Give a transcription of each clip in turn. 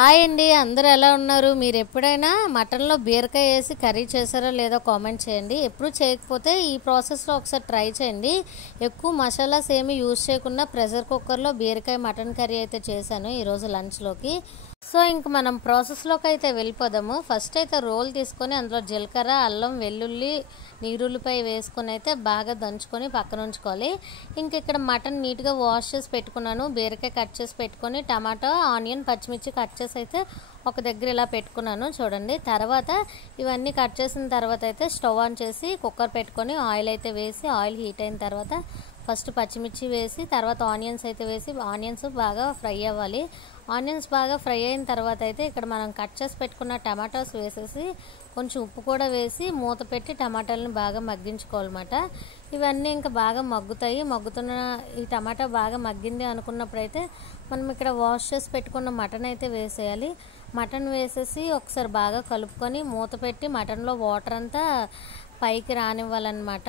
Hi అండి, అందరూ ఎలా ఉన్నారు? మీరు ఎప్పుడైనా మటన్లో బీరకాయ వేసి కర్రీ చేశారో లేదో కామెంట్ చేయండి. ఎప్పుడు చేయకపోతే ఈ ప్రాసెస్లో ఒకసారి ట్రై చేయండి. ఎక్కువ మసాలాస్ ఏమి యూజ్ చేయకుండా ప్రెషర్ కుక్కర్లో బీరకాయ మటన్ కర్రీ అయితే చేశాను ఈరోజు లంచ్లోకి. సో ఇంక మనం ప్రాసెస్లోకి అయితే వెళ్ళిపోదాము. ఫస్ట్ అయితే రోల్ తీసుకొని అందులో జీలకర్ర, అల్లం, వెల్లుల్లి, నీరుల్లిపాయ వేసుకొని అయితే బాగా దంచుకొని పక్కన ఉంచుకోవాలి. ఇంక ఇక్కడ మటన్ నీట్గా వాష్ చేసి పెట్టుకున్నాను. బీరకాయ కట్ చేసి పెట్టుకొని టమాటో, ఆనియన్, పచ్చిమిర్చి కట్ చేసి అయితే ఒక దగ్గర ఇలా పెట్టుకున్నాను చూడండి. తర్వాత ఇవన్నీ కట్ చేసిన తర్వాత అయితే స్టవ్ ఆన్ చేసి కుక్కర్ పెట్టుకొని ఆయిల్ అయితే వేసి ఆయిల్ హీట్ అయిన తర్వాత ఫస్ట్ పచ్చిమిర్చి వేసి తర్వాత ఆనియన్స్ అయితే వేసి ఆనియన్స్ బాగా ఫ్రై అవ్వాలి. ఆనియన్స్ బాగా ఫ్రై అయిన తర్వాత అయితే ఇక్కడ మనం కట్ చేసి పెట్టుకున్న టమాటాస్ వేసేసి కొంచెం ఉప్పు కూడా వేసి మూత పెట్టి టమాటాలను బాగా మగ్గించుకోవాలన్నమాట. ఇవన్నీ ఇంకా బాగా మగ్గుతాయి. మగ్గుతున్న ఈ టమాటా బాగా మగ్గింది అనుకున్నప్పుడైతే మనం ఇక్కడ వాష్ చేసి పెట్టుకున్న మటన్ అయితే వేసేయాలి. మటన్ వేసేసి ఒకసారి బాగా కలుపుకొని మూత పెట్టి మటన్లో వాటర్ అంతా పైకి రానివ్వాలన్నమాట.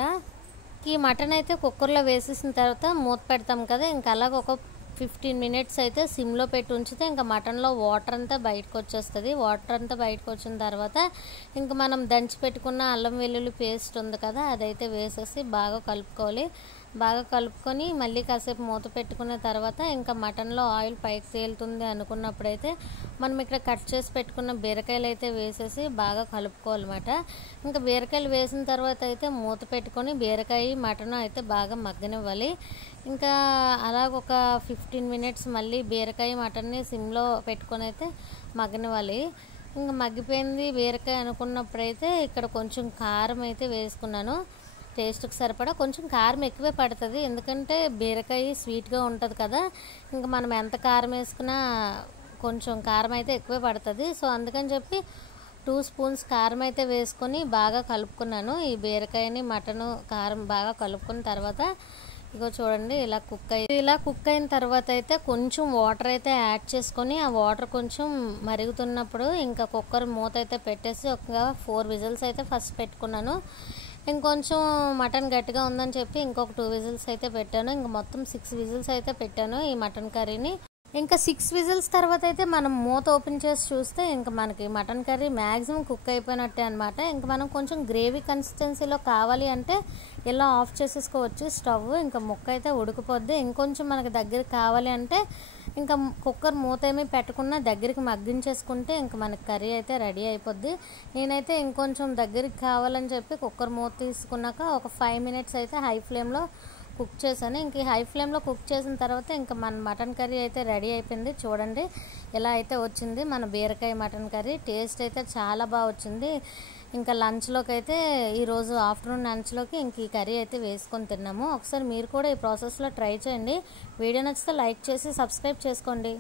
ఈ మటన్ అయితే కుక్కర్లో వేసేసిన తర్వాత మూత పెడతాం కదా, ఇంకా అలాగ ఒక 15 మినిట్స్ అయితే సిమ్లో పెట్టి ఉంచితే ఇంకా మటన్లో వాటర్ అంతా బయటకు వచ్చేస్తుంది. వాటర్ అంతా బయటకు వచ్చిన తర్వాత ఇంకా మనం దంచి పెట్టుకున్న అల్లం వెల్లుల్లి పేస్ట్ ఉంది కదా, అదైతే వేసేసి బాగా కలుపుకోవాలి. బాగా కలుపుకొని మళ్ళీ కాసేపు మూత పెట్టుకున్న తర్వాత ఇంకా మటన్లో ఆయిల్ పైకి తేలుతుంది అనుకున్నప్పుడైతే మనం ఇక్కడ కట్ చేసి పెట్టుకున్న బీరకాయలు అయితే వేసేసి బాగా కలుపుకోవాలన్నమాట. ఇంకా బీరకాయలు వేసిన తర్వాత అయితే మూత పెట్టుకొని బీరకాయ మటన్ అయితే బాగా మగ్గనివ్వాలి. ఇంకా అలాగొక 15 మినిట్స్ మళ్ళీ బీరకాయ మటన్ని సిమ్లో పెట్టుకొని అయితే మగ్గనివ్వాలి. ఇంకా మగ్గిపోయింది బీరకాయ అనుకున్నప్పుడైతే ఇక్కడ కొంచెం కారం అయితే వేసుకున్నాను. టేస్ట్కి సరిపడా కొంచెం కారం ఎక్కువే పడుతుంది, ఎందుకంటే బీరకాయ స్వీట్గా ఉంటుంది కదా. ఇంకా మనం ఎంత కారం వేసుకున్నా కొంచెం కారం అయితే ఎక్కువే పడుతుంది. సో అందుకని చెప్పి 2 స్పూన్స్ కారం అయితే వేసుకొని బాగా కలుపుకున్నాను. ఈ బీరకాయని మటను కారం బాగా కలుపుకున్న తర్వాత ఇగో చూడండి ఇలా కుక్ అయిన తర్వాత అయితే కొంచెం వాటర్ అయితే యాడ్ చేసుకొని ఆ వాటర్ కొంచెం మరుగుతున్నప్పుడు ఇంకా కుక్కర్ మూత అయితే పెట్టేసి ఒక 4 విజిల్స్ అయితే ఫస్ట్ పెట్టుకున్నాను. ఇంకొంచెం మటన్ గట్టిగా ఉందని చెప్పి ఇంకొక 2 విజిల్స్ అయితే పెట్టాను. ఇంక మొత్తం 6 విజిల్స్ అయితే పెట్టాను ఈ మటన్ కర్రీని. ఇంకా 6 విజిల్స్ తర్వాత అయితే మనం మూత ఓపెన్ చేసి చూస్తే ఇంకా మనకి మటన్ కర్రీ మ్యాక్సిమం కుక్ అయిపోయినట్టే అనమాట. ఇంకా మనం కొంచెం గ్రేవీ కన్సిస్టెన్సీలో కావాలి అంటే ఇలా ఆఫ్ చేసేసుకోవచ్చు స్టవ్. ఇంకా ముక్క అయితే ఉడికిపోద్ది. ఇంకొంచెం మనకి దగ్గరికి కావాలి అంటే ఇంకా కుక్కర్ మూత ఏమీ పెట్టకుండా దగ్గరికి మగ్గించేసుకుంటే ఇంకా మనకి కర్రీ అయితే రెడీ అయిపోద్ది. నేనైతే ఇంకొంచెం దగ్గరికి కావాలని చెప్పి కుక్కర్ మూత తీసుకున్నాక ఒక 5 మినిట్స్ అయితే హై ఫ్లేమ్లో కుక్ చేశాను. ఇంక హై ఫ్లేమ్లో కుక్ చేసిన తర్వాత ఇంకా మన మటన్ కర్రీ అయితే రెడీ అయిపోయింది. చూడండి ఎలా అయితే వచ్చింది మన బీరకాయ మటన్ కర్రీ. టేస్ట్ అయితే చాలా బాగా వచ్చింది. ఇంకా లంచ్లోకి అయితే ఈరోజు ఆఫ్టర్నూన్ లంచ్లోకి ఇంక ఈ కర్రీ అయితే వేసుకొని తిన్నాము. ఒకసారి మీరు కూడా ఈ ప్రాసెస్లో ట్రై చేయండి. వీడియో నచ్చితే లైక్ చేసి సబ్స్క్రైబ్ చేసుకోండి.